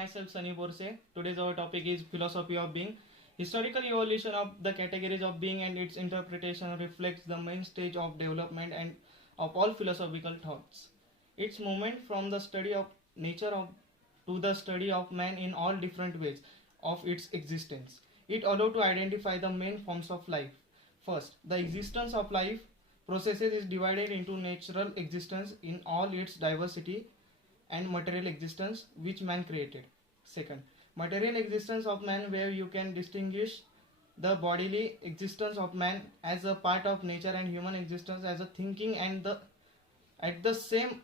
myself Sunny Borse. Today's our topic is philosophy of being. Historical evolution of the categories of being and its interpretation reflects the main stage of development and of all philosophical thoughts. Its movement from the study of nature to the study of man in all different ways of its existence. It allows to identify the main forms of life. First, the existence of life processes is divided into natural existence in all its diversity and material existence which man created. Second, material existence of man where you can distinguish the bodily existence of man as a part of nature and human existence as a thinking and at the same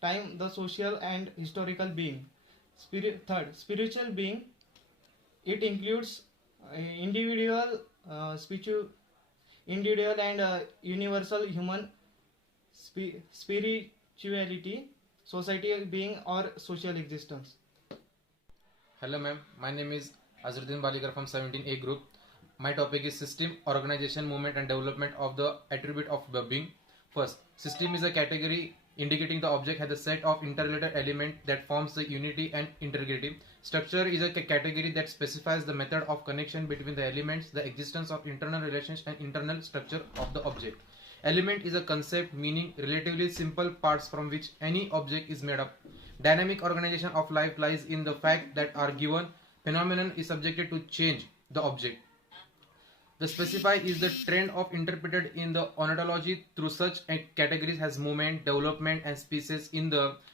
time the social and historical being. Third, spiritual being. It includes individual and universal human spirituality, society being or social existence. Hello ma'am, my name is Azruddin Balikar from 17A group. My topic is system, organization, movement and development of the attribute of being. First, system is a category indicating the object has a set of interrelated elements that forms the unity and integrity. Structure is a category that specifies the method of connection between the elements, the existence of internal relations and internal structure of the object. Element is a concept meaning relatively simple parts from which any object is made up. Dynamic organization of life lies in the fact that our given phenomenon is subjected to change the object. The specify is the trend of interpreted in the ontology through such categories as movement, development, and species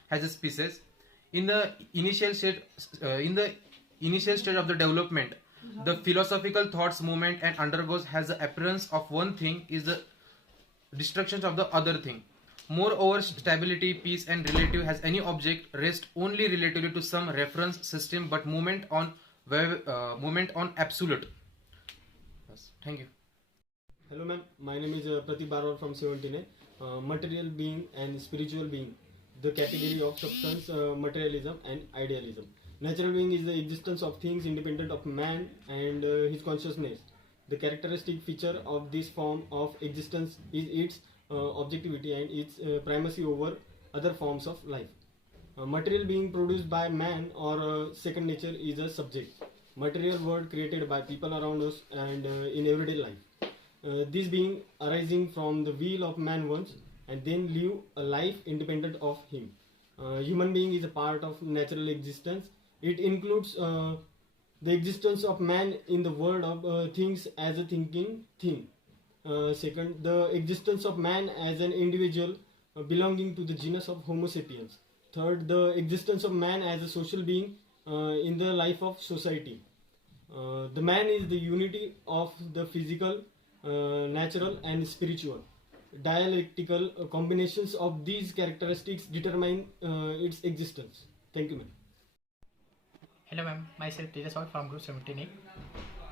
as a species. In the initial stage of the development, the philosophical thoughts movement and undergoes has the appearance of one thing is the destruction of the other thing. Moreover, stability, peace, and relative has any object rest only relatively to some reference system, but movement on absolute. Yes, thank you. Hello ma'am, my name is Pratik Barwal from 17A. Material being and spiritual being, the category of substance, materialism and idealism. Natural being is the existence of things independent of man and his consciousness. The characteristic feature of this form of existence is its objectivity and its primacy over other forms of life. Material being produced by man or second nature is a subject. Material world created by people around us and in everyday life. This being arising from the will of man once and then live a life independent of him. Human being is a part of natural existence. It includes the existence of man in the world of things as a thinking thing. Second, the existence of man as an individual belonging to the genus of Homo sapiens. Third, the existence of man as a social being in the life of society. The man is the unity of the physical, natural and spiritual. Dialectical combinations of these characteristics determine its existence. Thank you, ma'am. Hello ma'am, myself Tejas from group 17A.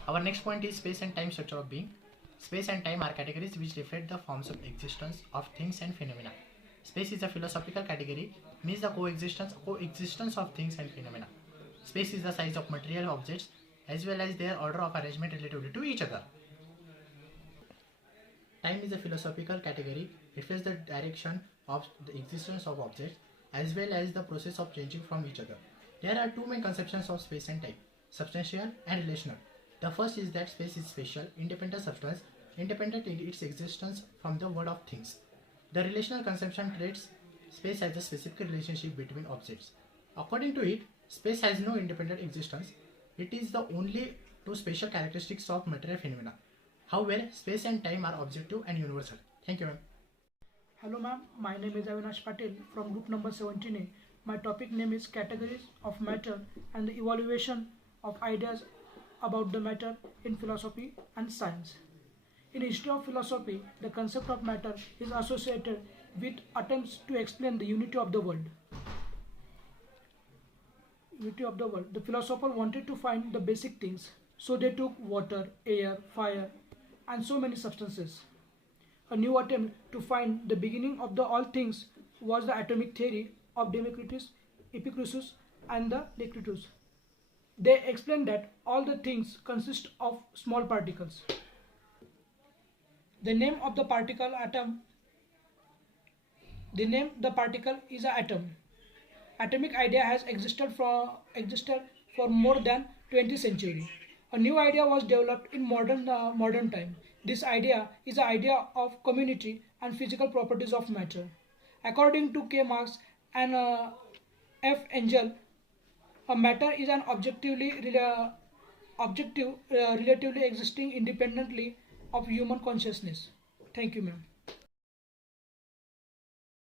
Our next point is space and time structure of being. Space and time are categories which reflect the forms of existence of things and phenomena. Space is a philosophical category, means the coexistence of things and phenomena. Space is the size of material objects as well as their order of arrangement relatively to each other. Time is a philosophical category, reflects the direction of the existence of objects as well as the process of changing from each other. There are two main conceptions of space and time, substantial and relational. The first is that space is spatial, independent substance, independent in its existence from the world of things. The relational conception treats space as a specific relationship between objects. According to it, space has no independent existence. It is the only two spatial characteristics of material phenomena. However, space and time are objective and universal. Thank you, ma'am. Hello ma'am, my name is Avinash Patil from group number 17A. My topic name is Categories of Matter and the Evaluation of Ideas about the Matter in Philosophy and Science. In history of philosophy, the concept of matter is associated with attempts to explain the unity of the world. The philosopher wanted to find the basic things, so they took water, air, fire, and so many substances. A new attempt to find the beginning of all things was the atomic theory of Democritus, Epicurus, and the Detritus. They explained that all the things consist of small particles. They named the particle is an atom. atomic idea has existed for more than 20 centuries. A new idea was developed in modern time. This idea is the idea of community and physical properties of matter. According to K. Marx and F. Engel, a matter is an relatively existing independently of human consciousness. Thank you, ma'am.